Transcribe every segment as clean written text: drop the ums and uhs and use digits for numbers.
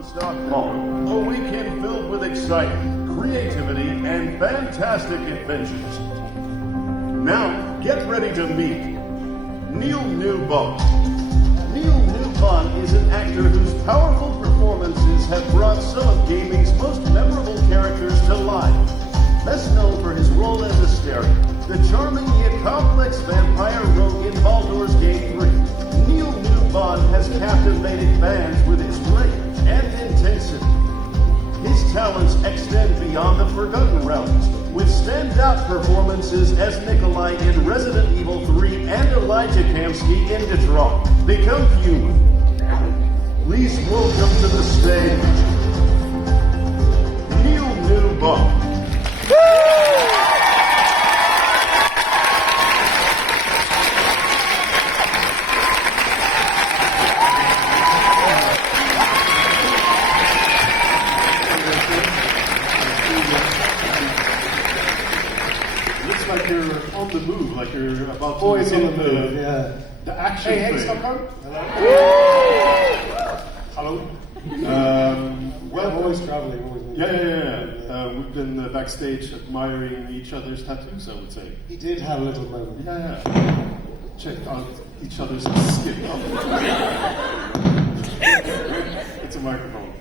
on Stockholm, a weekend filled with excitement, creativity, and fantastic adventures. Now, get ready to meet Newbon. Newbon is an actor whose powerful performances have brought some of gaming's most memorable characters to life. Best known for his role as Astarion, the charming yet complex vampire rogue in Baldur's Gate 3. Newbon has captivated fans with his range and intensity. His talents extend beyond the Forgotten Realms, with standout performances as Nikolai in Resident Evil 3 and Elijah Kamsky in Detroit. Become human. Please welcome to the stage, Newbon. Like you're on the move, like you're about to always on the move, yeah. The action hey, thing. Stockholm. Hello. Well, always traveling, always moving. Yeah. We've been backstage admiring each other's tattoos, I would say. He did have a little moment. Yeah. Checked out each other's skin. It's a microphone.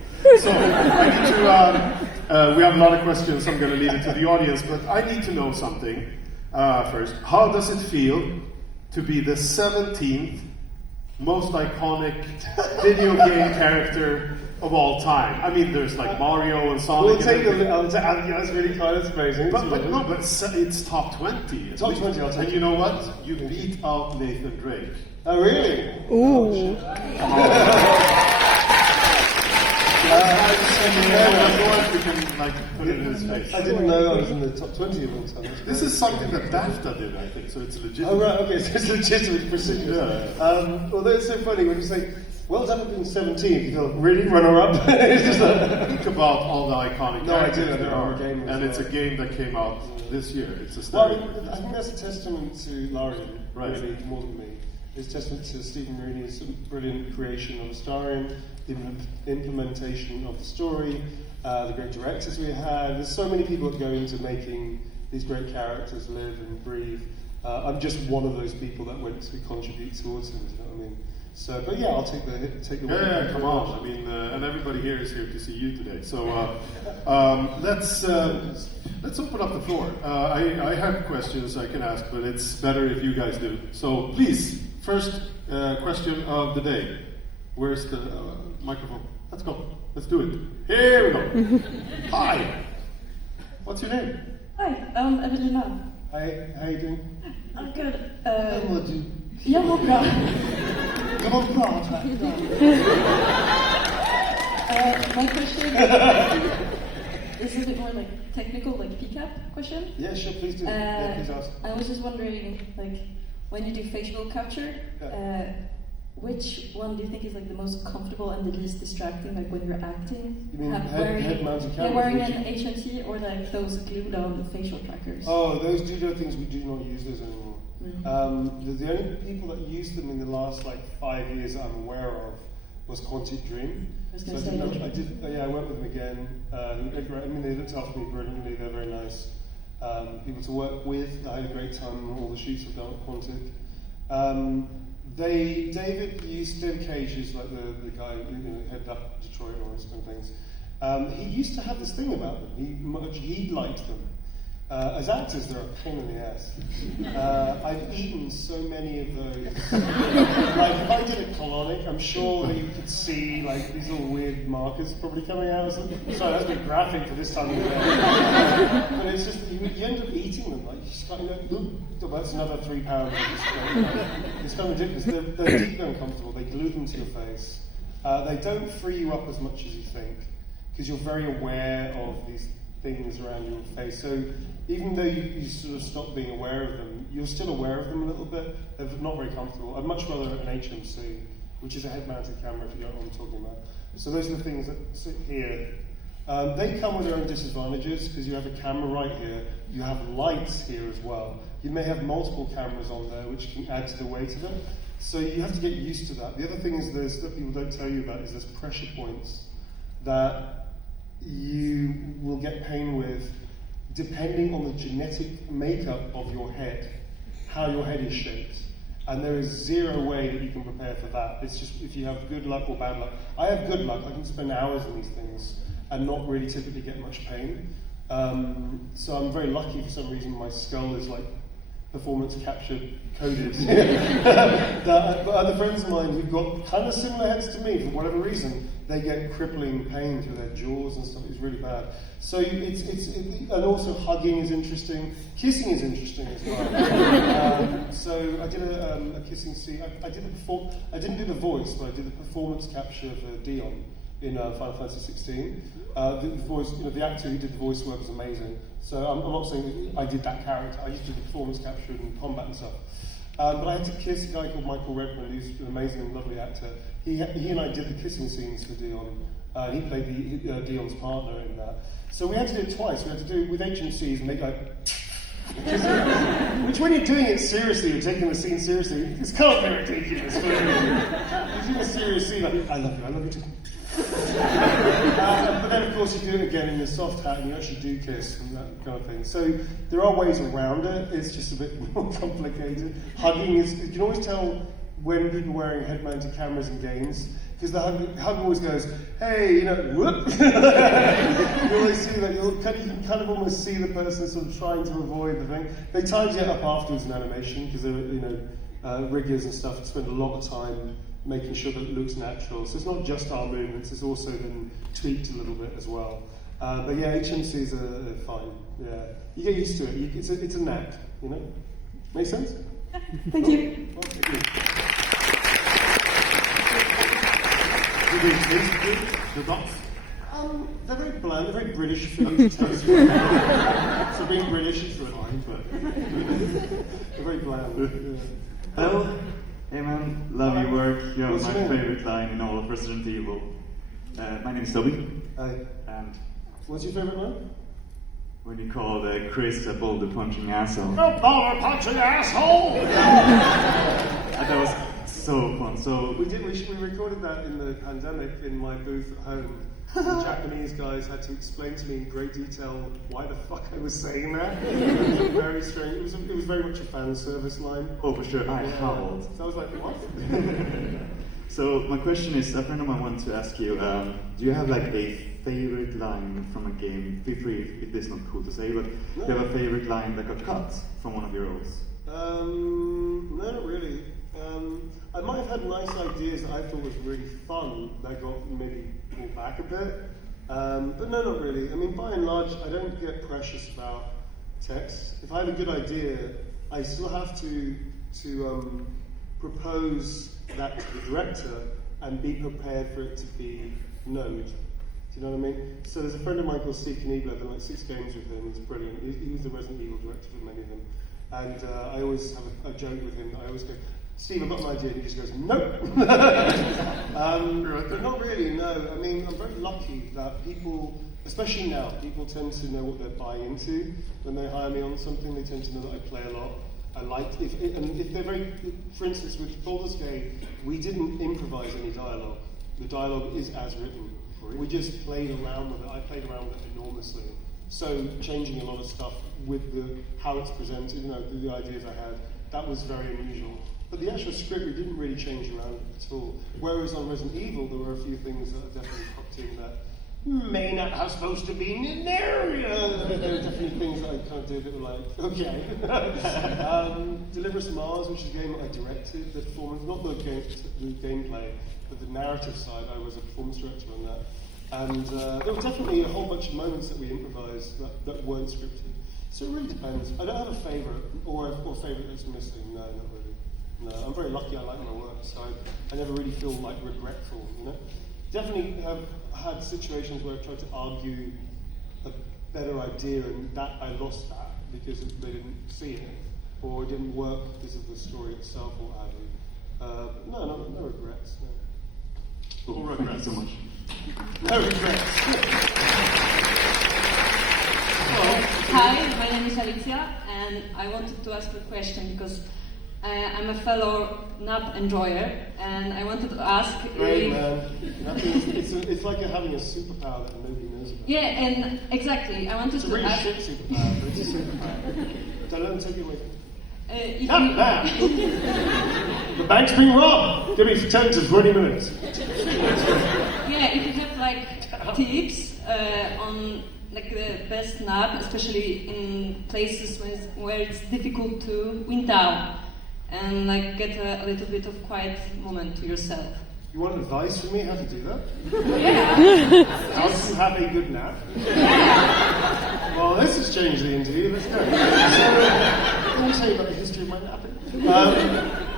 So I need to. We have a lot of questions. I'm going to leave it to the audience, but I need to know something first. How does it feel to be the 17th most iconic video game character of all time? I mean, there's like Mario and Sonic. We'll take that's really kind of amazing. But it's top 20. Top 20, I'll take And you know what? You beat out Nathan Drake. Oh, really? Ooh. We can put it in his face. I didn't know I was in the top 20 of all time. This is something that BAFTA did, I think, so it's legitimate. Oh, right, okay, so it's legitimate precision. Yeah. Although it's so funny when you say, well done for being 17, you go, really, runner-up? It's just like, think about all the iconic characters there are. And it's a game that came out this year. It's a story. Well, I think that's a testament to Larian, really, more than me. It's a testament to Stephen Rooney's brilliant creation of Astarion, the implementation of the story, the great directors we had. There's so many people that go into making these great characters live and breathe. I'm just one of those people that went to contribute towards them. You know what I mean? So, but yeah, I'll take the Yeah, come on. I mean, and everybody here is here to see you today. So let's open up the floor. I have questions I can ask, but it's better if you guys do. So please, first question of the day. Where's the microphone? Let's go. Let's do it. Here we go. Hi. What's your name? Hi, Evelina. Hi, how you doing? I'm good. Vad du? Jag mår bra. Jag mår bra, tack. My question is a bit more like technical, like PCAP question. Yeah, sure, please do. Yeah, please ask. I was just wondering, like, when you do facial capture, which one do you think is like the most comfortable and the least distracting, like when you're acting? You mean head-mounted cameras? Yeah, wearing an HMT or like those glued-on facial trackers. Oh, those Judo things, we do not use those anymore. Mm-hmm. The only people that used them in the last 5 years that I'm aware of was Quantic Dream. I went with them again. I mean, they looked after me brilliantly. They're very nice people to work with. I had a great time on all the shoots I've done at Quantic. David Cage, who's like the guy who headed up Detroit and all those kind of things. He used to have this thing about them. He liked them. As actors, they're a pain in the ass. I've eaten so many of those. Like, if I did a colonic, I'm sure that you could see like these little weird markers probably coming out or something. Sorry, that's a bit graphic for this time of the day. But it's just, you end up eating them. Like, you just kind of go, that's another 3 pounds. It's kind of ridiculous. They're deeply uncomfortable. They glue them to your face. They don't free you up as much as you think, because you're very aware of these things around your face. So even though you sort of stop being aware of them, you're still aware of them a little bit. They're not very comfortable. I'd much rather an HMC, which is a head-mounted camera, if you don't know what I'm talking about. So those are the things that sit here. They come with their own disadvantages, because you have a camera right here, you have lights here as well. You may have multiple cameras on there, which can add to the weight of it. So you have to get used to that. The other thing is that people don't tell you about is there's pressure points that you will get pain with depending on the genetic makeup of your head, how your head is shaped. And there is zero way that you can prepare for that. It's just if you have good luck or bad luck. I have good luck. I can spend hours on these things and not really typically get much pain. So I'm very lucky for some reason my skull is like performance capture coded. But other friends of mine who've got kind of similar heads to me, for whatever reason, they get crippling pain through their jaws and stuff. It's really bad. So and also hugging is interesting. Kissing is interesting as well. So I did a kissing scene. I didn't do the voice, but I did the performance capture for Dion in Final Fantasy 16. The voice, the actor who did the voice work was amazing. So I'm not saying I did that character. I just did the performance capture and combat and stuff. But I had to kiss a guy called Michael Redmond, who's an amazing and lovely actor. He and I did the kissing scenes for Dion. He played Dion's partner in that. So we had to do it twice. We had to do it with HMCs and make like... Which when you're doing it seriously, you're taking the scene seriously, it's kind of very ridiculous. You're doing a serious scene like, I love you too. But then of course you do it again in the soft hat and you actually do kiss and that kind of thing. So there are ways around it, it's just a bit more complicated. Hugging is, you can always tell when people are wearing head-mounted cameras in games, because the hug always goes, hey, whoop. You always see that, you can kind of almost see the person sort of trying to avoid the thing. They tidy it up afterwards in animation, because they're, riggers and stuff spend a lot of time making sure that it looks natural. So it's not just our movements, it's also been tweaked a little bit as well. But yeah, HMCs are fine. Yeah, you get used to it. It's a knack, Make sense? Thank you. Well, thank you. The dots? They're very bland, they're very British films taste. So being British is fine, but they're very bland. Yeah. Hello. Hey man, love your work. You have What's my your name? favorite line in all of Resident Evil. My name is Toby. Hi. And What's your favourite line? when you called Chris a boulder punching asshole. A boulder punching asshole! That was so fun. So We recorded that in the pandemic in my booth at home. The Japanese guys had to explain to me in great detail why the fuck I was saying that. It was very strange. It was very much a fan service line. oh, for sure, I howled. So I was like, what? So my question is, a friend of mine wanted to ask you, do you have like a favorite line from a game? Feel free if it's not cool to say, but do you have a favorite line that got cut from one of your roles? No, not really. I might have had nice ideas that I thought was really fun that got maybe pulled back a bit. But no, not really. I mean, by and large, I don't get precious about text. If I have a good idea, I still have to propose that to the director and be prepared for it to be known. Do you know what I mean? So there's a friend of mine called Steve Kniebler. I've done like 6 games with him. He's brilliant. He was the Resident Evil director for many of them. And I always have a joke with him. I always go, Steve, I've got an idea. And he just goes, nope. But not really, no. I mean, I'm very lucky that people, especially now, people tend to know what they're buying into. When they hire me on something, they tend to know that I play a lot. I like, if they're very, for instance, with Baldur's Gate, we didn't improvise any dialogue. The dialogue is as written. We just played around with it. I played around with it enormously. So changing a lot of stuff with how it's presented, the ideas I had, that was very unusual. But the actual script, we didn't really change around it at all. Whereas on Resident Evil, there were a few things that definitely popped in that may not have supposed to be in there. There were definitely things that I kind of did that were like, okay. Deliver Us to Mars, which is a game that I directed, the performance, not the gameplay, but the narrative side, I was a performance director on that. And there were definitely a whole bunch of moments that we improvised that weren't scripted. So it really depends. I don't have a favourite or a favourite that's missing. No, not really. No, I'm very lucky. I like my work, so I never really feel like regretful. Definitely have had situations where I've tried to argue a better idea, and that I lost that because they didn't see it or it didn't work because of the story itself or what have you. No regrets. No. Cool. Thank you so much. No regrets. Hi, my name is Alicia, and I wanted to ask a question because I'm a fellow nap enjoyer, and I wanted to ask. Great, man. It's like you're having a superpower that nobody knows about. Yeah, and exactly. I wanted It's a to really ask. shit superpower, but it's a superpower. Don't let them take it away from you. If The bank's being robbed! Give me 10 to 20 minutes. yeah, if you have like tips on like the best nap, especially in places where it's difficult to wind down and like get a little bit of quiet moment to yourself. You want advice from me how to do that? Yeah. How to have a good nap? Well, this has changed the interview. Let's go. So, let me tell you about the history of my napping.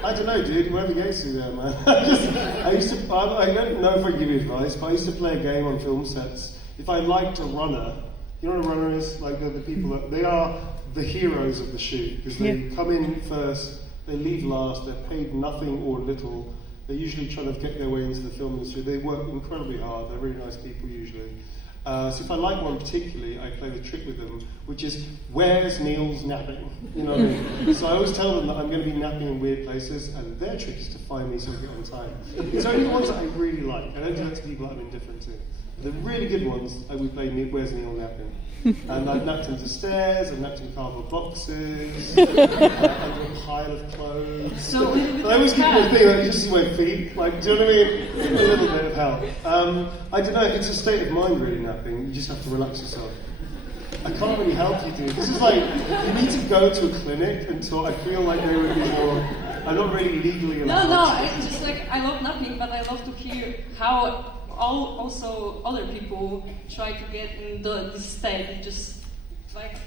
I don't know, dude. Whatever gets you there, man. I don't know if I can give you advice, but I used to play a game on film sets. If I liked a runner, you know what a runner is? Like the people that they are the heroes of the shoot because they come in first, they leave last, they're paid nothing or little. They're usually trying to get their way into the film industry. They work incredibly hard. They're really nice people usually. So if I like one particularly, I play the trick with them, which is, where's Neil's napping? You know what I mean? So I always tell them that I'm going to be napping in weird places, and their trick is to find me so I get on time. It's only the ones that I really like. I don't do that to people that I'm indifferent to. The really good ones, we play Where's Neil Napping? And I've napped him to stairs, I've napped him cardboard boxes, under a pile of clothes. So I always keep the thing like, you just see my feet, like, do you know what I mean? A little bit of help. I don't know, it's a state of mind really, napping. You just have to relax yourself. I can't really help you, dude. This is like, you need to go to a clinic and talk. I feel like they would be more, I'm not really legally allowed. No, it's just like, I love napping, but I love to hear how also other people try to get in this state. Just like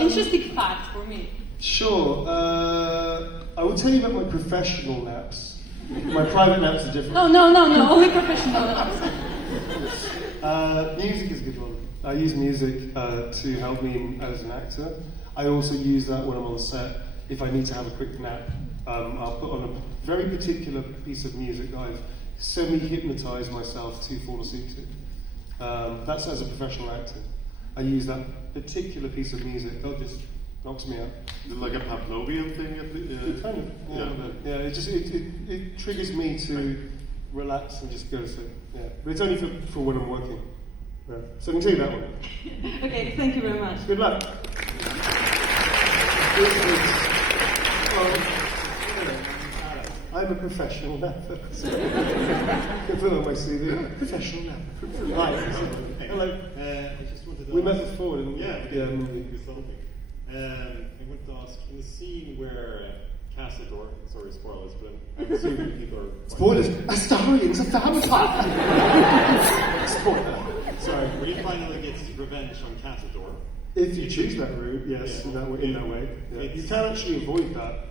interesting fact for me. Sure. I will tell you about my professional naps. My private naps are different. No, only professional naps. Music is a good one. I use music to help me as an actor. I also use that when I'm on set. If I need to have a quick nap, I'll put on a very particular piece of music that I've semi-hypnotise myself to fall asleep to. That's as a professional actor. I use that particular piece of music. That just knocks me out. Is it like a Pavlovian thing? Kind of. Yeah. It triggers me to relax and just go to sleep. Yeah, but it's only for when I'm working. Yeah. So I can tell you that one. Okay, thank you very much. Good luck. I'm a professional napper. I can put on my CV. Professional napper. Hi. Hello. I just wanted to We ask, met before, didn't we? Yeah, with something. I wanted to ask, in the scene where Cassador, sorry, spoilers, but I'm assuming people are... Spoilers! Astarion's a vampire! Spoiler. Sorry. Where he finally gets his revenge on Cassador. If you choose that route, yes, Yeah. in that way. Yeah. You can actually avoid that.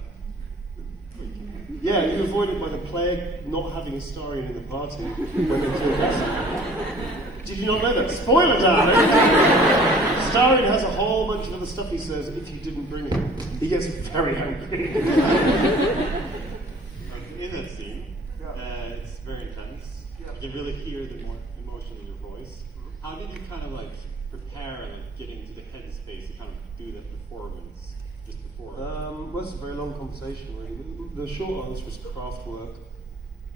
Yeah, you avoid it by the plague not having Astarion in the party when they kill Cassador. Did you not know that? Spoiler, darling! Astarion has a whole bunch of other stuff he says if you didn't bring him. He gets very angry. In that scene, it's very intense. Yeah. You can really hear the emotion in your voice. How did you kind of like prepare and like, get into the headspace to kind of do that performance just before? Well, it's a very long conversation, really. The short answer is craft work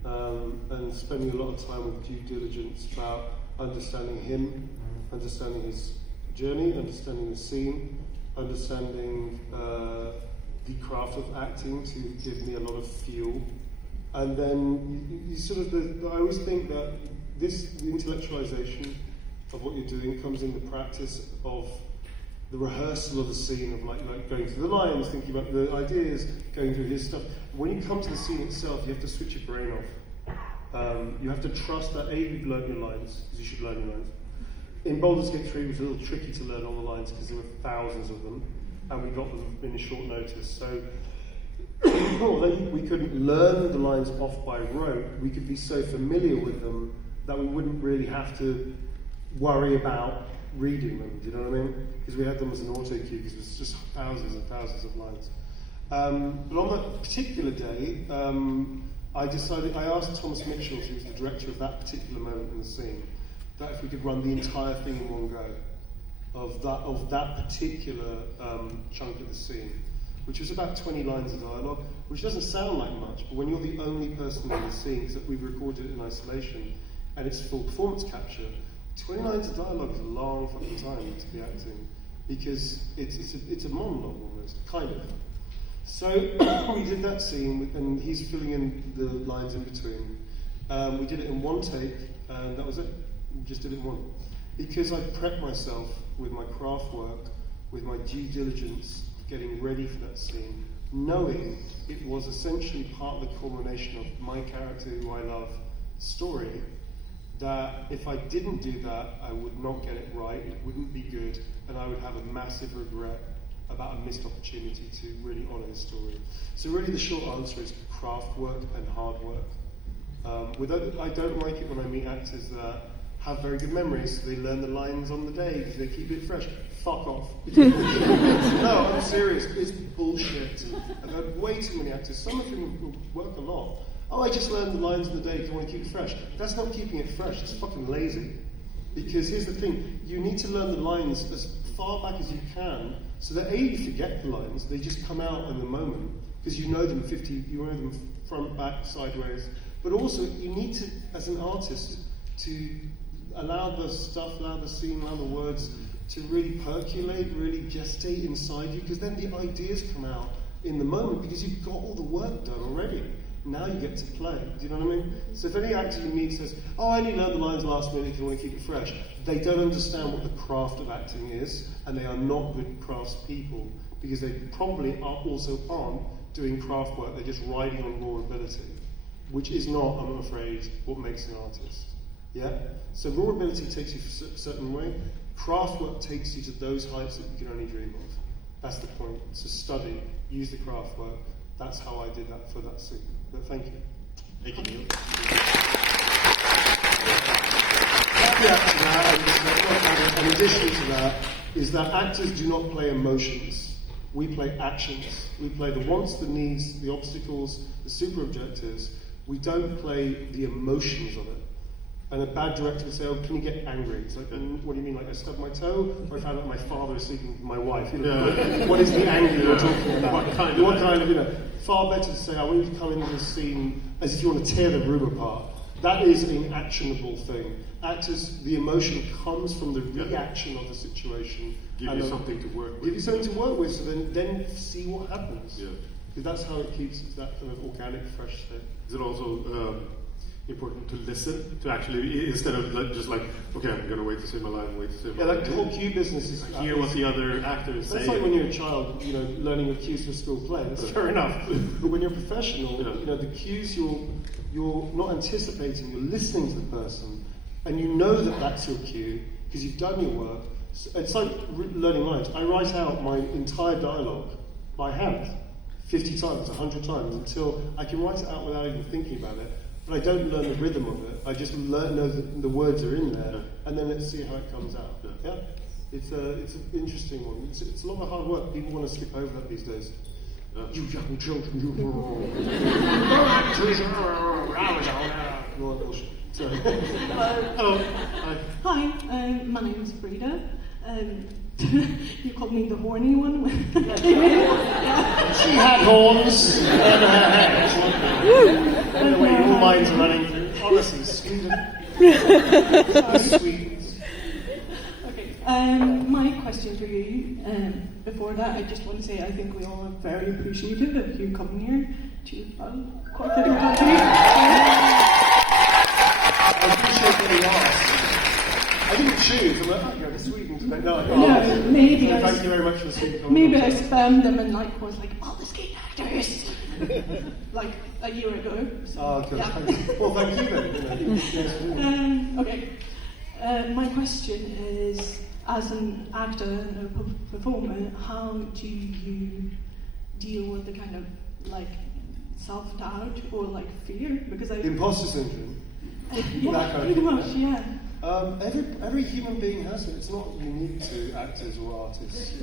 and spending a lot of time with due diligence about understanding him, understanding his journey, understanding the scene, understanding the craft of acting to give me a lot of fuel. And then you sort of, I always think that the intellectualization of what you're doing comes in the practice of the rehearsal of the scene, of like going through the lines, thinking about the ideas, going through his stuff. When you come to the scene itself, you have to switch your brain off. You have to trust that you've learned your lines, because you should learn your lines. In Baldur's Gate 3, it was a little tricky to learn all the lines because there were thousands of them, and we got them in a short notice. So, although we couldn't learn the lines off by rote, we could be so familiar with them that we wouldn't really have to worry about reading them. Do you know what I mean? Because we had them as an auto cue because it was just thousands and thousands of lines. But on that particular day, I asked Thomas Mitchell, who was the director of that particular moment in the scene, that if we could run the entire thing in one go of that particular chunk of the scene. which was about 20 lines of dialogue, which doesn't sound like much, but when you're the only person in the scene, because we've recorded it in isolation, and it's full performance capture, 20 lines of dialogue is a long fucking time to be acting, because it's a monologue almost, kind of. So we did that scene, and he's filling in the lines in between. We did it in one take, and that was it. We just did it in one. Because I prepped myself with my craft work, with my due diligence, getting ready for that scene, knowing it was essentially part of the culmination of my character, who I love, story, that if I didn't do that, I would not get it right, it wouldn't be good, and I would have a massive regret about a missed opportunity to really honour the story. So really the short answer is craft work and hard work. I don't like it when I meet actors that have very good memories, so they learn the lines on the day because they keep it fresh. Fuck off. No, I'm serious. It's bullshit. I've had way too many actors. Some of them work a lot. Oh, I just learned the lines on the day because I want to keep it fresh. That's not keeping it fresh. It's fucking lazy. Because here's the thing. You need to learn the lines as far back as you can so that A, you forget the lines. They just come out in the moment because you know them you know them front, back, sideways. But also, you need to, as an artist, to allow the stuff, allow the scene, allow the words to really percolate, really gestate inside you, because then the ideas come out in the moment because you've got all the work done already. Now you get to play. Do you know what I mean? So if any actor you meet says, oh, I only learned the lines last minute if you want to keep it fresh, they don't understand what the craft of acting is, and they are not good craftspeople, because they probably are also aren't doing craft work, they're just riding on raw ability, which is not, I'm afraid, what makes an artist. Yeah? So raw ability takes you a certain way. Craft work takes you to those heights that you can only dream of. That's the point. So study, use the craft work. That's how I did that for that scene. But thank you. Thank you, Neil. In addition to that, is that actors do not play emotions. We play actions. We play the wants, the needs, the obstacles, the super objectives. We don't play the emotions of it. And a bad director would say, oh, can you get angry? It's like, what do you mean, like I stubbed my toe? Or I found out my father is sleeping with my wife? You know, what is the anger you're talking about? What kind of, you know, far better to say, I want you to come into this scene as if you want to tear the room apart. That is an actionable thing. Actors, the emotion comes from the reaction of the situation. Give you something to work with. Give you something to work with, so then see what happens. Yeah. Because that's how it keeps that kind of organic, fresh thing. Is it also important to listen, to actually, instead of just like, okay, I'm going to wait to say my line, Yeah, like the whole cue business is... hear what the other actors say. That's like when you're a child, you know, learning your cues for school play. That's fair enough. But when you're a professional, you know, the cues you're not anticipating, you're listening to the person, and you know that that's your cue, because you've done your work. So it's like learning lines. I write out my entire dialogue by hand, 50 times, 100 times, until I can write it out without even thinking about it. But I don't learn the rhythm of it. I just know that the words are in there, and then let's see how it comes out. Yeah, it's an interesting one. It's a lot of hard work. People want to skip over that these days. You young children, you bullshit. Sorry. Hello. Hi. Hi, my name is Frida. You called me the horny one when I came in. Yeah. She had horns in her head. Anyway, all minds are running through. Honestly, Sweden. Sweden. Okay. My question for you, before that, I just want to say I think we all are very appreciative of you coming here to quite a country. I appreciate getting asked. I didn't choose. I'm like, oh, you're to Sweden today. No, no, maybe. So thank you very much for Sweden. Maybe I spammed them and was like, oh, the skate actors, like a year ago. So, oh, good. Yeah. Well, thank you then. Okay. My question is, as an actor and a performer, how do you deal with the kind of like self-doubt or like fear? Because imposter syndrome. Yeah, pretty much. Yeah. Every human being has it. It's not unique to actors or artists.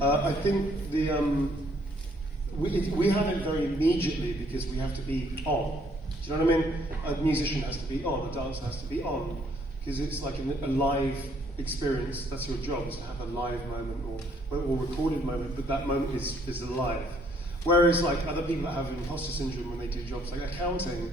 I think we have it very immediately because we have to be on. Do you know what I mean? A musician has to be on, a dancer has to be on, because it's like a live experience. That's your job, is to have a live moment or recorded moment, but that moment is alive. Whereas like other people that have imposter syndrome when they do jobs like accounting,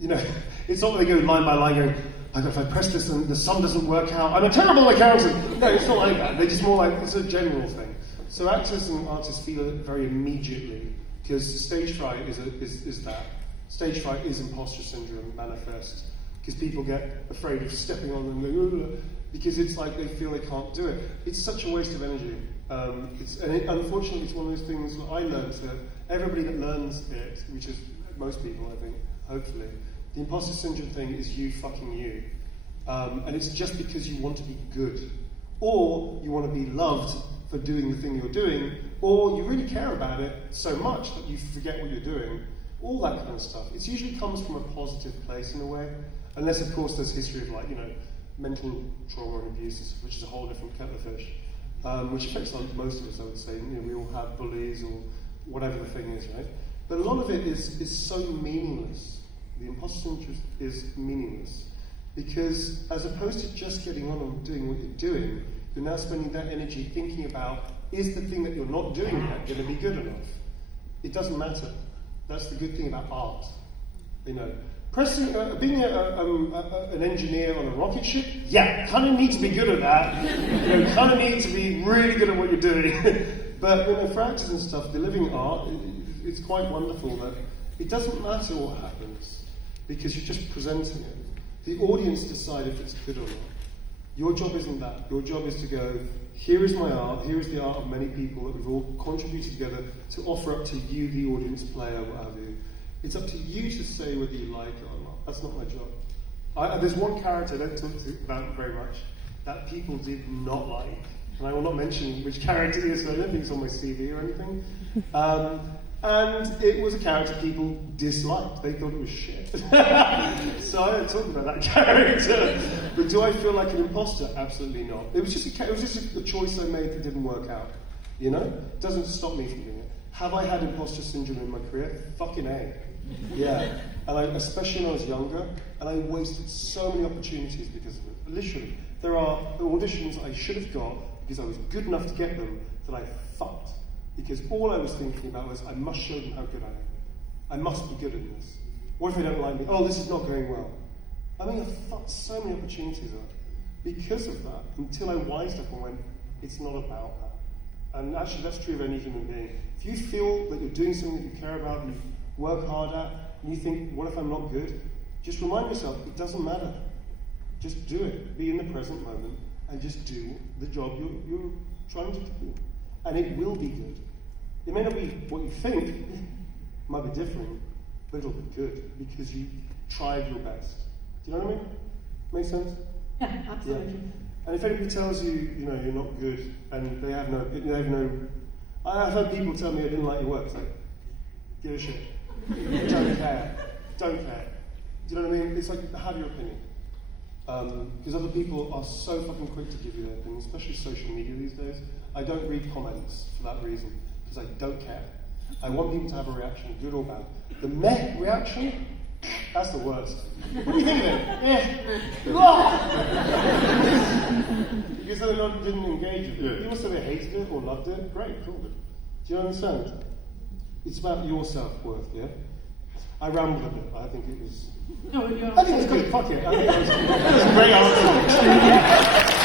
you know, it's not like they go line by line going, if I press this and the sum doesn't work out, I'm a terrible accountant. No, it's not like that. They're just more like, it's a general thing. So actors and artists feel it very immediately, because stage fright is that. Stage fright is imposter syndrome manifest, because people get afraid of stepping on them, going, because it's like they feel they can't do it. It's such a waste of energy. Unfortunately, it's one of those things that I learned that everybody that learns it, which is most people, I think, hopefully, the imposter syndrome thing is you fucking you. And it's just because you want to be good, or you want to be loved for doing the thing you're doing, or you really care about it so much that you forget what you're doing, all that kind of stuff. It usually comes from a positive place in a way, unless of course there's history of like, you know, mental trauma and abuse, which is a whole different kettle of fish, which affects most of us, I would say. You know, we all have bullies or whatever the thing is, right? But a lot of it is so meaningless. The imposter syndrome is meaningless, because as opposed to just getting on and doing what you're doing, you're now spending that energy thinking about, is the thing that you're not doing yet going to be good enough? It doesn't matter. That's the good thing about art. You know, being an engineer on a rocket ship, yeah, kind of need to be good at that. You know, kind of need to be really good at what you're doing. But you know, for actors and stuff, delivering art, it's quite wonderful that it doesn't matter what happens, because you're just presenting it. The audience decide if it's good or not. Your job isn't that. Your job is to go, here is my art, here is the art of many people that we've all contributed together to offer up to you, the audience player, what have you. It's up to you to say whether you like it or not. That's not my job. There's one character I don't talk about very much that people did not like. And I will not mention which character it is, so I don't think it's on my CV or anything. And it was a character people disliked. They thought it was shit. So I don't talk about that character. But do I feel like an imposter? Absolutely not. It was just a choice I made that didn't work out. You know? It doesn't stop me from doing it. Have I had imposter syndrome in my career? Fucking A. Yeah. And especially when I was younger, and I wasted so many opportunities because of it. Literally. There are auditions I should have got because I was good enough to get them that I fucked. Because all I was thinking about was, I must show them how good I am. I must be good in this. What if they don't like me? Oh, this is not going well. I mean, I fucked so many opportunities up because of that, until I wised up and went, it's not about that. And actually, that's true of any human being. If you feel that you're doing something that you care about, and you work hard at, and you think, what if I'm not good? Just remind yourself, it doesn't matter. Just do it. Be in the present moment, and just do the job you're trying to do. And it will be good. It may not be what you think, it might be different, but it'll be good because you tried your best. Do you know what I mean? Make sense? Yeah, absolutely. Yeah. And if anybody tells you, you know, you're not good, and they have no, I've had people tell me I didn't like your work. It's like, give a shit. Don't care. Don't care. Do you know what I mean? It's like, have your opinion. Because other people are so fucking quick to give you their opinion, especially social media these days. I don't read comments for that reason, because I don't care. I want people to have a reaction, good or bad. The meh reaction, that's the worst. What do you think of it? Because they didn't engage with it. People say they hated it or loved it. Great, cool. Do you understand? It's about your self-worth, yeah? I rambled a bit, but I think it was... No, you're I think it's good, fuck it. I think it was a great answer.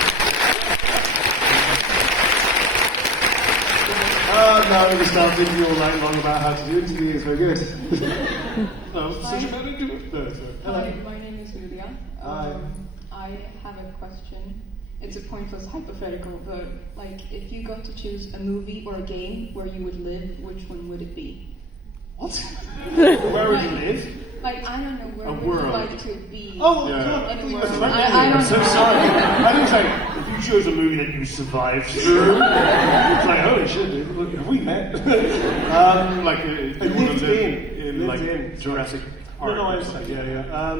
Now we start thinking all night long about how to do interviews. Very good. Such a bad interview. Hi, my name is Julia. Hi. I have a question. It's a pointless hypothetical, but like, if you got to choose a movie or a game where you would live, which one would it be? What? Where would you live? Like, I don't know, where A would world. you like to be? Oh, Yeah. God, I thought you were Anywhere. threatening I me. I'm don't so know. sorry. I didn't say, if you chose a movie that you survived through, it's like, holy shit, dude, look, have we met? Like I you want lived to live in. in like Lived in. Jurassic Park. No, I understand, yeah.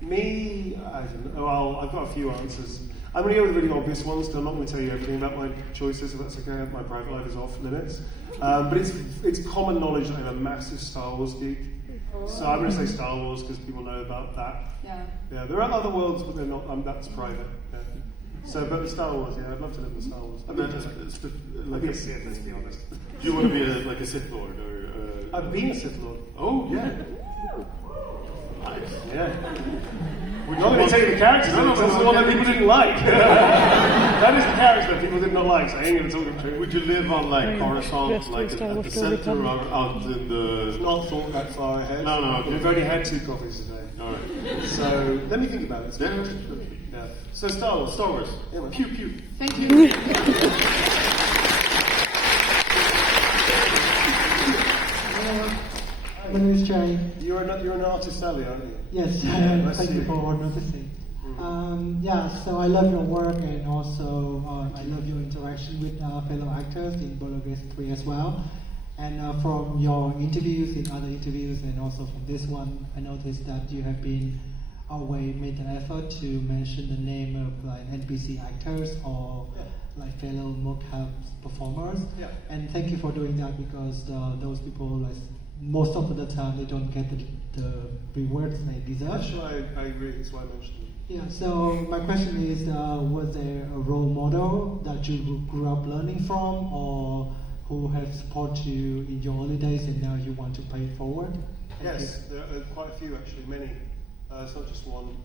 Me, I don't know. Well, I've got a few answers. I'm going to go with the really obvious ones, because I'm not going to tell you everything about my choices, if that's okay. My private life is off limits. But it's common knowledge that I'm a massive Star Wars geek. So I'm going to say Star Wars because people know about that. Yeah. Yeah, there are other worlds, but they're not. That's private. Yeah. So, but the Star Wars, yeah, I'd love to live in Star Wars. And then I'd be a Sith, let's be honest. do you want to be like a Sith Lord or I've been a Sith Lord. Oh, yeah. Nice. Yeah. We're not going to tell you the characters, that's the one that people didn't like. That is the character that people did not like, so I ain't going to talk about it. Would you live on like Coruscant, like at the center or out in the... It's not thought that far ahead. No, okay. We've only had 2 coffees today. Alright. So, let me think about it. Yeah. So, Star Wars. Star Wars. Yeah, man. Pew pew. Thank you. My name is Jay. You're an artist, Sally, aren't you? Yes, Nice thank to you see for noticing. So I love your work, and also I love your interaction with fellow actors in Bolognese 3 as well. And from your interviews, in other interviews, and also from this one, I noticed that you have been made an effort to mention the name of like NPC actors or like fellow mocap performers. Yeah. And thank you for doing that, because those people, like, most of the time, they don't get the rewards they deserve. Actually, I agree. That's why I mentioned it. Yeah, so my question is, was there a role model that you grew up learning from, or who have supported you in your early days and now you want to pay it forward? Yes, there are quite a few actually, many. It's not just one.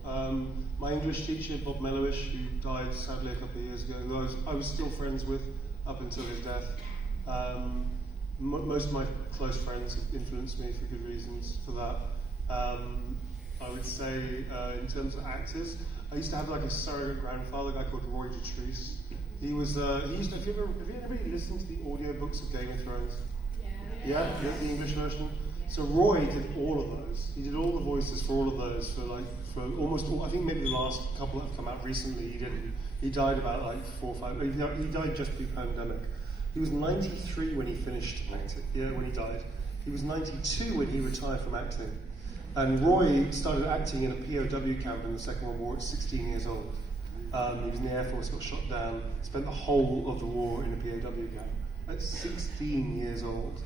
My English teacher, Bob Mellowish, who died sadly a couple of years ago, who I was still friends with up until his death. Most of my close friends have influenced me for good reasons for that. I would say in terms of actors, I used to have like a surrogate grandfather, a guy called Roy Dutrice. He was, have you ever listened to the audiobooks of Game of Thrones? Yeah, the English version? So Roy did all of those. He did all the voices for all of those for almost all, I think maybe the last couple that have come out recently he didn't. He died about like 4 or 5, he died just pre-pandemic. He was 93 when he finished acting, when he died. He was 92 when he retired from acting. And Roy started acting in a POW camp in the Second World War at 16 years old. He was in the Air Force, got shot down, spent the whole of the war in a POW camp at 16 years old.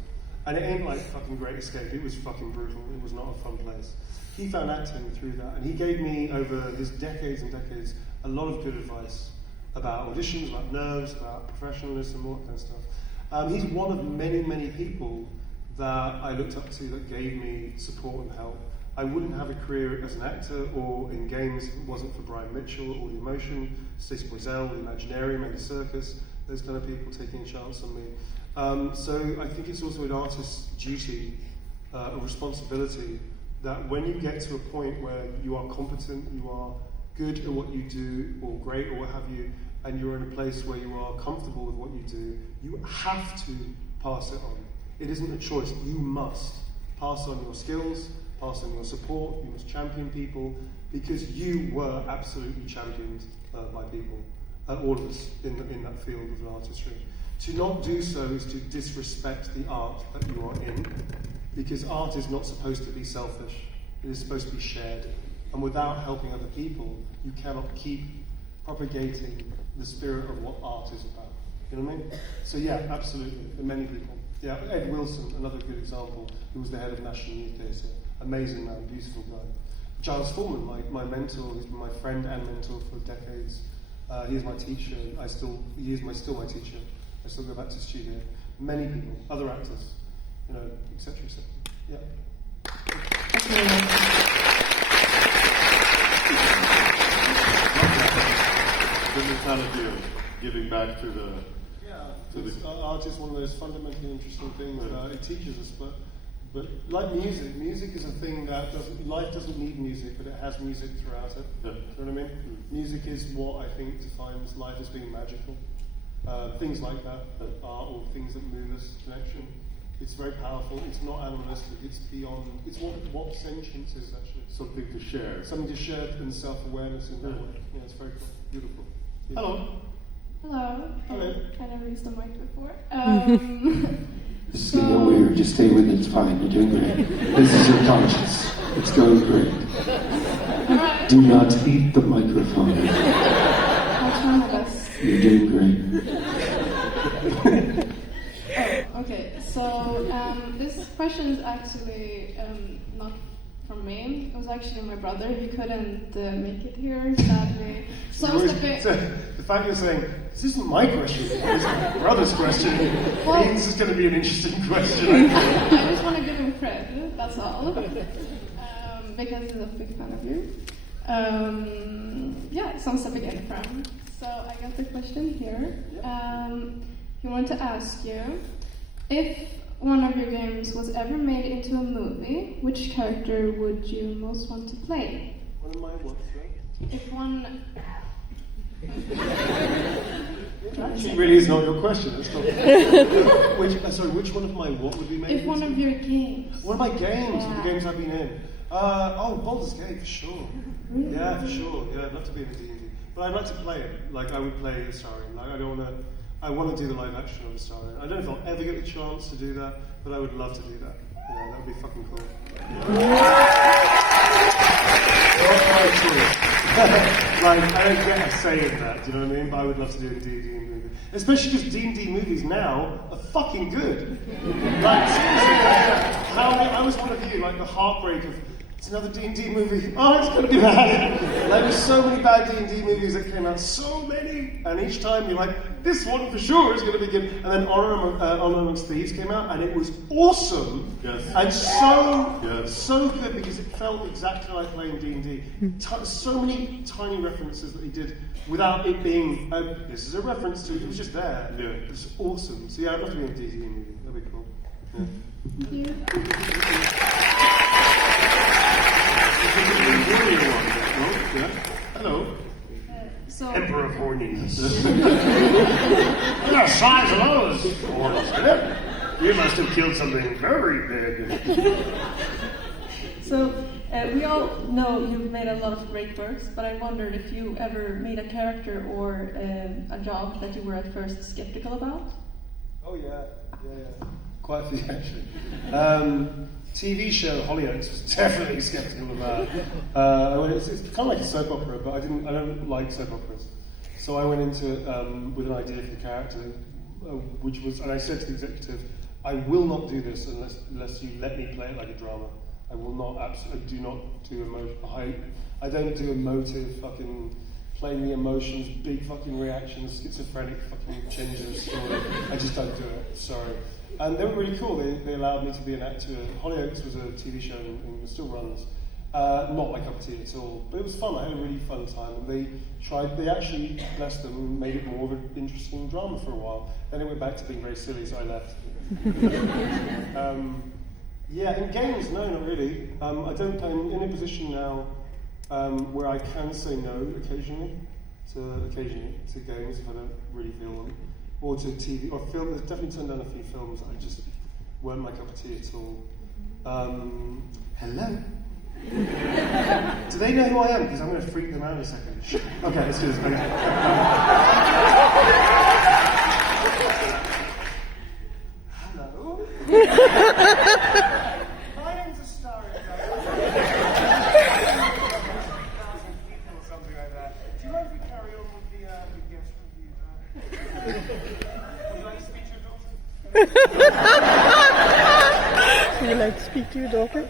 And it ain't like fucking Great Escape, it was fucking brutal, it was not a fun place. He found acting through that, and he gave me, over his decades and decades, a lot of good advice about auditions, about nerves, about professionalism, all that kind of stuff. He's one of many, many people that I looked up to that gave me support and help. I wouldn't have a career as an actor or in games if it wasn't for Brian Mitchell, All the Emotion, Stacey Boiselle, The Imaginarium, Andy Serkis, those kind of people taking a chance on me. So I think it's also an artist's duty, a responsibility, that when you get to a point where you are competent, you are good at what you do, or great, or what have you, and you're in a place where you are comfortable with what you do, you have to pass it on. It isn't a choice, you must pass on your skills, pass on your support, you must champion people, because you were absolutely championed by people, all of us in that field of artistry. To not do so is to disrespect the art that you are in, because art is not supposed to be selfish, it is supposed to be shared. And without helping other people, you cannot keep propagating the spirit of what art is about. You know what I mean? So yeah, absolutely, many people. Yeah, Ed Wilson, another good example, who was the head of National Youth Theatre. Amazing man, beautiful guy. Giles Foreman, my mentor, who's been my friend and mentor for decades. He is my teacher, and he is still my teacher. I still go back to the studio. Many people, other actors, etc., etc. Yeah. The mentality of giving back to the... Art is one of those fundamentally interesting things that it teaches us, but like music is a thing that life doesn't need music, but it has music throughout it. Yeah. You know what I mean? Music is what I think defines life as being magical. Things like that art or things that move us, connection. It's very powerful. It's not animalistic. It's beyond. It's what sentience is actually. Something to share. Something to share and self-awareness in that way. Yeah, it's very cool. Beautiful. Yeah. Hello. Hello. Hello. I never used the mic before. This is getting weird. Just stay with it. It's fine. You're doing great. This is your conscience. It's going great. Alright. Do not eat the microphone. I'll try my best. You're doing great. Okay. So this question is actually not from me. It was actually my brother. He couldn't make it here, sadly. So I'm stepping. So the fact you're saying, this isn't my question, it's my brother's question, means this is going to be an interesting question. I just want to give him credit, that's all. Because he's a big fan of you. Yeah, so I'm stepping in from. So I got the question here. He wanted to ask you, if one of your games was ever made into a movie, which character would you most want to play? One of my what, sorry? If one... Actually, really is not your question. It's not. Which one of my what would be made? If one of your games. One of my games, Yeah. the games I've been in. Baldur's Gate, for sure. Really? Yeah, for sure. Yeah, I'd love to be in a D&D. But I'd like to play it. Like, I would play Astarion. Like, I want to do the live action of Astarion. I don't know if I'll ever get the chance to do that, but I would love to do that. Yeah, that would be fucking cool. Like, I don't get a say in that, do you know what I mean? But I would love to do a D&D movie. Especially because D&D movies now are fucking good. Like, seriously, I was one of you, like the heartbreak of, it's another D&D movie, oh, it's going to be bad. Like, there's so many bad D&D movies that came out, so many. And each time you're like, this one for sure is going to be good. And then Honor Amongst Thieves came out, and it was awesome. Yes. And so good, because it felt exactly like playing D&D. So many tiny references that he did without it being, this is a reference to, it was just there. Yeah. It was awesome. So yeah, I'd love to be in a D&D movie. That'd be cool. Yeah. Thank you. Hello. So, Emperor of Horniness. The size of those horns. You must have killed something very big. So, we all know you've made a lot of great works, but I wondered if you ever made a character or a job that you were at first skeptical about? Oh yeah. Quite a few actually. TV show Hollyoaks was definitely skeptical about. It's kind of like a soap opera, but I don't like soap operas. So I went into it with an idea for the character, which was, and I said to the executive, I will not do this unless you let me play it like a drama. I will not, absolutely do not do emotion. I don't do emotive fucking playing the emotions, big fucking reactions, schizophrenic fucking changes of story. I just don't do it. Sorry. And they were really cool. They allowed me to be an actor. Hollyoaks was a TV show and it still runs. Not my cup of tea at all, but it was fun. I had a really fun time. And they actually, bless them, made it more of an interesting drama for a while. Then it went back to being very silly, so I left. Yeah, in games, no, not really. I'm in a position now where I can say no occasionally to games if I don't really feel them. Or to TV, or film. There's definitely turned down a few films that I just weren't my cup of tea at all. Hello? Do they know who I am? Because I'm going to freak them out in a second. Okay, let's do this. Hello? My name's Astarion. 1,000 people or something like that. Do you mind if we carry on with the guest review? Would you like to speak to your daughter? Would you like to speak to your daughter?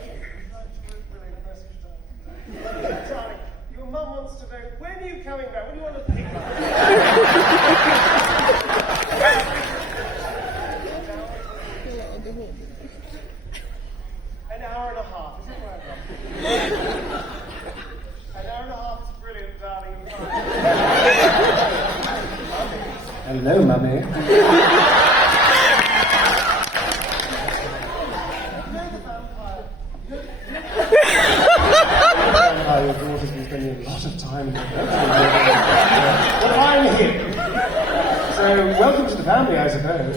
Darling, your mum wants to know, when are you coming back? When do you want to pick up? An hour and a half, is it right? An hour and a half is brilliant, darling. Hello, Mummy. Your daughter's been spending a lot of time with Well, I'm here. So, welcome to the family, I suppose.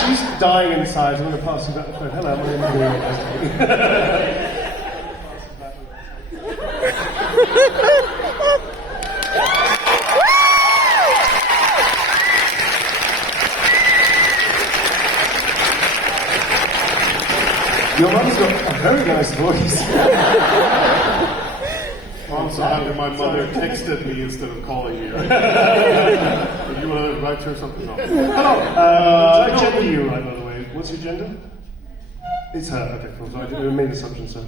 She's dying inside. I'm going to pass you back the phone. Hello, my name is Newbon. Nice to meet you. Your mum's got a very nice voice. I'm so happy my mother texted me instead of calling me. Right? You want to write her something? No. I gender you, right, by the way. What's your gender? It's her. Okay, cool. So I made an assumption, so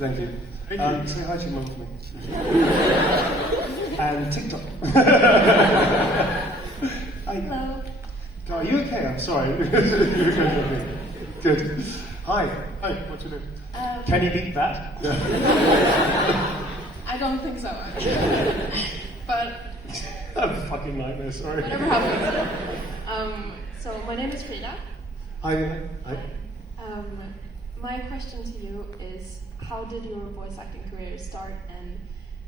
thank you. Say hi to your mum for me. And TikTok. Hello. Are you okay? I'm sorry. Good. Hi. Hi. What's your name? Can you beat that? I don't think so, actually. But I'm a fucking nightmare. Sorry. whatever happens. So my name is Frida. Hi. My question to you is, how did your voice acting career start, and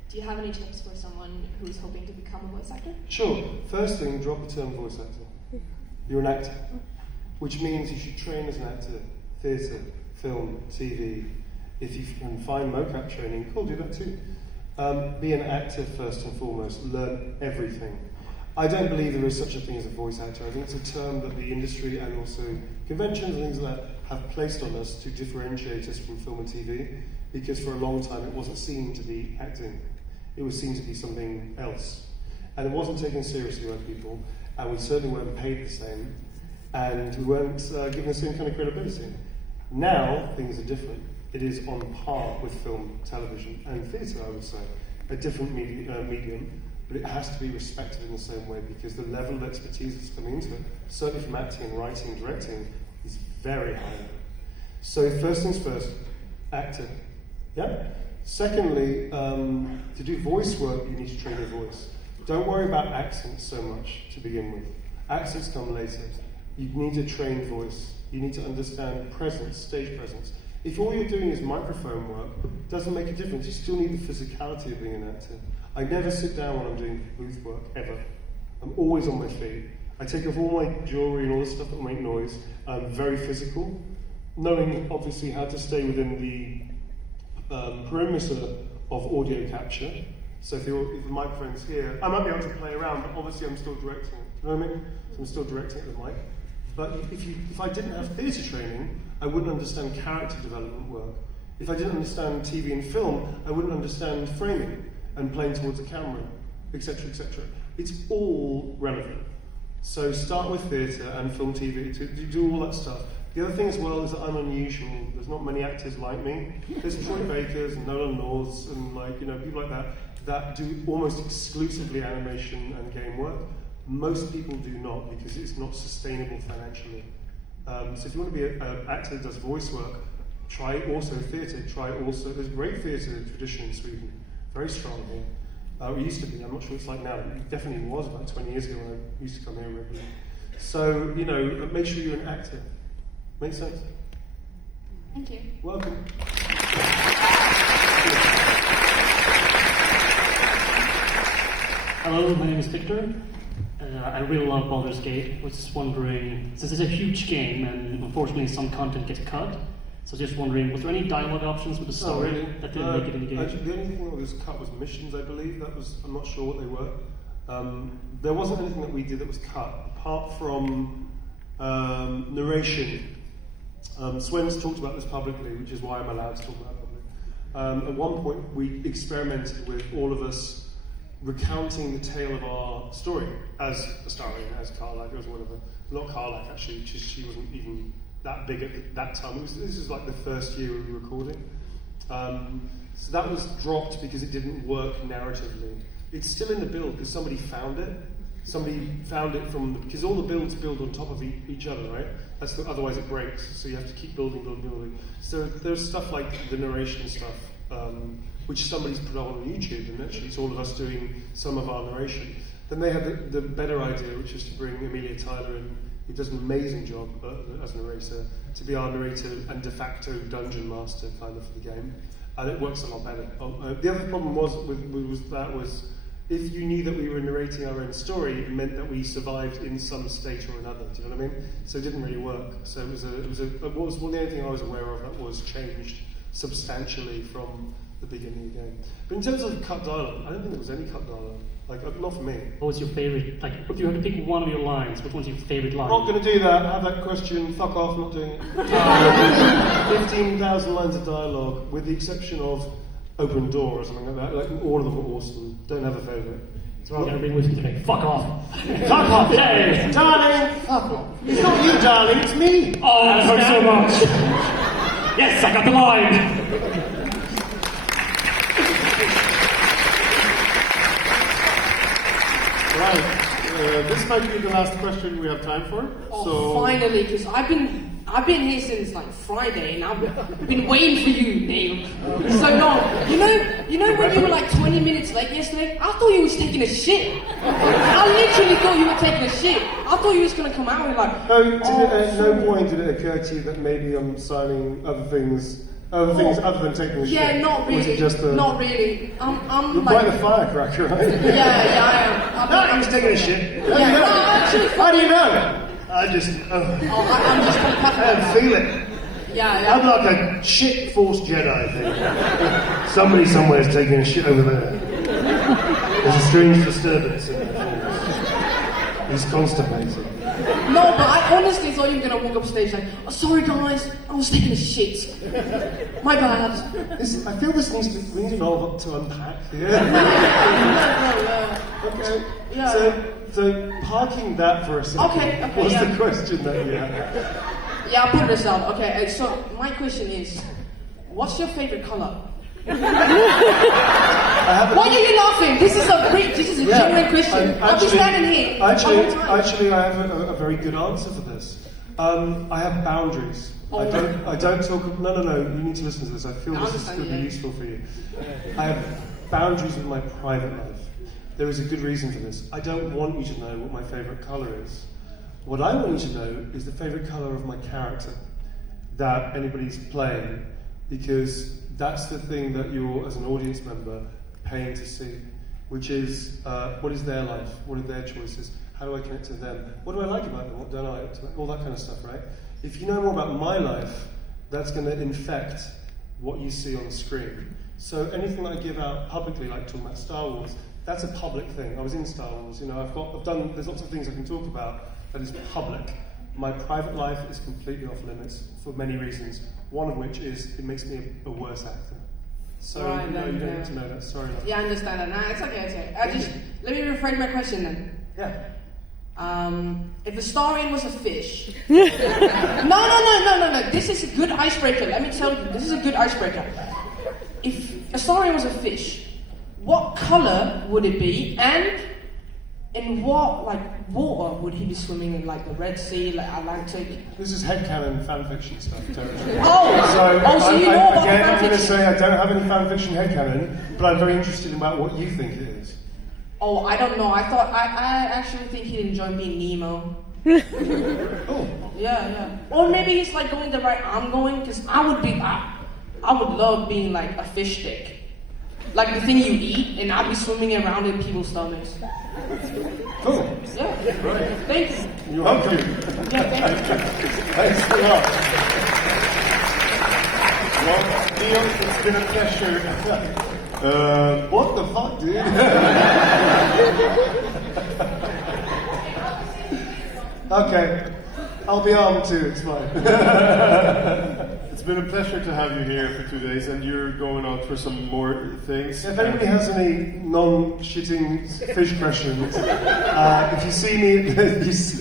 do you have any tips for someone who's hoping to become a voice actor? Sure. First thing, drop the term voice actor. You're an actor, which means you should train as an actor. Theatre, film, TV. If you can find mocap training, cool, do that too. Be an actor first and foremost. Learn everything. I don't believe there is such a thing as a voice actor. I think it's a term that the industry and also conventions and things like that have placed on us to differentiate us from film and TV, because for a long time it wasn't seen to be acting. It was seen to be something else. And it wasn't taken seriously by people, and we certainly weren't paid the same, and we weren't given the same kind of credibility. Now, things are different. It is on par with film, television, and theatre, I would say. A different medium, but it has to be respected in the same way, because the level of expertise that's coming into it, certainly from acting, writing, directing, is very high. So first things first, actor. Yeah? Secondly, to do voice work, you need to train your voice. Don't worry about accents so much to begin with. Accents come later. You need to train voice. You need to understand presence, stage presence. If all you're doing is microphone work, it doesn't make a difference. You still need the physicality of being an actor. I never sit down when I'm doing booth work, ever. I'm always on my feet. I take off all my jewellery and all the stuff that will make noise. I'm very physical, knowing obviously how to stay within the perimeter of audio capture. So if the microphone's here, I might be able to play around, but obviously I'm still directing. You know what I mean? So I'm still directing at the mic. But if I didn't have theatre training, I wouldn't understand character development work. If I didn't understand TV and film, I wouldn't understand framing and playing towards the camera, etc., etc. It's all relevant. So start with theatre and film, TV, to do all that stuff. The other thing as well is that I'm unusual. There's not many actors like me. There's Troy Bakers and Nolan Norths and people like that do almost exclusively animation and game work. Most people do not, because it's not sustainable financially. So if you want to be an actor that does voice work, try also theatre. There's a great theatre tradition in Sweden, very strong here. It used to be, I'm not sure what it's like now, but it definitely was about 20 years ago when I used to come here regularly. So, make sure you're an actor. Make sense? Thank you. Welcome. Hello, my name is Victor. I really love Baldur's Gate. I was just wondering, since it's a huge game and unfortunately some content gets cut, so just wondering, was there any dialogue options with the story that didn't make it in the game? Actually, the only thing that was cut was missions, I believe. I'm not sure what they were. There wasn't anything that we did that was cut, apart from narration. Swen's talked about this publicly, which is why I'm allowed to talk about it publicly. At one point, we experimented with all of us recounting the tale of our story as Astarion, as Karlak, or whatever. Not Karlak, actually, she wasn't even that big at that time. This is like the first year we were recording. So that was dropped because it didn't work narratively. It's still in the build because somebody found it. Somebody found it because all the builds build on top of each other, right? Otherwise it breaks. So you have to keep building. So there's stuff like the narration stuff, which somebody's put on YouTube, and actually it's all of us doing some of our narration. Then they had the better idea, which is to bring Amelia Tyler in, who does an amazing job as a narrator, to be our narrator and de facto dungeon master kind of for the game, and it works a lot better. The other problem was if you knew that we were narrating our own story, it meant that we survived in some state or another. Do you know what I mean? So it didn't really work. So it was the only thing I was aware of that was changed substantially from the beginning of the game. But in terms of cut dialogue, I don't think there was any cut dialogue. Not for me. What was your favorite? If you had to pick one of your lines, which one's your favorite line? I'm not going to do that. Have that question. Fuck off. Not doing it. 15,000 lines of dialogue, with the exception of Open Door or something like that. All of them are awesome. Don't have a favourite. So I'm going to bring with you today. Fuck off. Fuck off. Yay. Darling. Fuck off. It's not you, darling. It's me. Oh, that hurts so much. Yes, I got the line! Right. This might be the last question we have time for. Oh, so finally, because I've been here since like Friday, and I've been waiting for you, Neil, so long. You know when you were like 20 minutes late yesterday? I thought you was taking a shit. I literally thought you were taking a shit. I thought you was gonna come out and like. At no point did it occur to you that maybe I'm signing other things other than taking a shit? Yeah, not really. Was it just not really. I'm You're like. quite a firecracker, right? Yeah, I am. No, he was taking a shit. Yeah, no, actually. How do you know? I just. I'm just I feel it. Yeah. I'm like a shit Force Jedi thing. Somebody somewhere is taking a shit over there. There's a strange disturbance in the Force. He's constipated. No, but I honestly thought you were going to walk up stage like, oh, sorry guys, I was taking a shit. My bad. I feel this we need to know what to unpack here. Okay. Yeah. So parking that for a second. Okay, What's yeah. the question that you had? Yeah, I'll put this out. Okay, so my question is, what's your favorite color? Why are you laughing? This is a genuine question. I'll be standing here. Actually, I have a very good answer for this. I have boundaries. Oh. I don't talk. No. You need to listen to this. I feel this is going to be useful for you. I have boundaries with my private life. There is a good reason for this. I don't want you to know what my favorite color is. What I want you to know is the favorite color of my character that anybody's playing, because that's the thing that you're, as an audience member, paying to see, which is what is their life, what are their choices, how do I connect to them, what do I like about them, what don't I like, all that kind of stuff, right? If you know more about my life, that's going to infect what you see on the screen. So anything that I give out publicly, like talking about Star Wars, that's a public thing. I was in Star Wars, there's lots of things I can talk about that is public. My private life is completely off limits for many reasons. One of which is it makes me a worse actor. So Right, you don't then, need to know that. Sorry. Yeah, I understand that. Nah, it's okay. Let me rephrase my question then. Yeah. If Astarion was a fish. No. This is a good icebreaker. Let me tell you, this is a good icebreaker. If Astarion was a fish, what color would it be, and in what water would he be swimming in, like the Red Sea, like Atlantic? This is headcanon fanfiction stuff. Territory. So you know about again, the I'm going to fanfiction? say I don't have any fanfiction headcanon, but I'm very interested about what you think it is. Oh, I don't know. I actually think he'd enjoy being Nemo. Oh. Yeah. Or maybe he's like going the right I'm going, because I would love being like a fish stick. Like the thing you eat, and I'd be swimming around in people's stomachs. Cool. Yeah. Right. Thanks. You're welcome. Yeah, Thanks a lot. Well, Neil, it's been a pleasure. What the fuck, dude? Okay. I'll be armed too, it's fine. It's been a pleasure to have you here for 2 days, and you're going out for some more things. If anybody has any non-shitting fish questions, if you see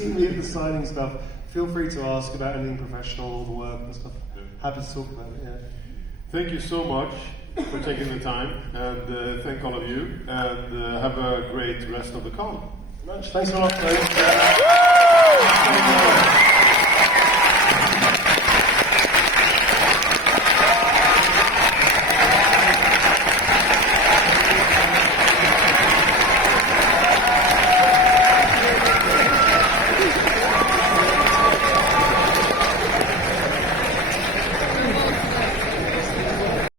me at the signing stuff, feel free to ask about anything professional, the work and stuff. Happy to talk about it, yeah. Thank you so much for taking the time, and thank all of you, and have a great rest of the con. Thanks a lot, folks.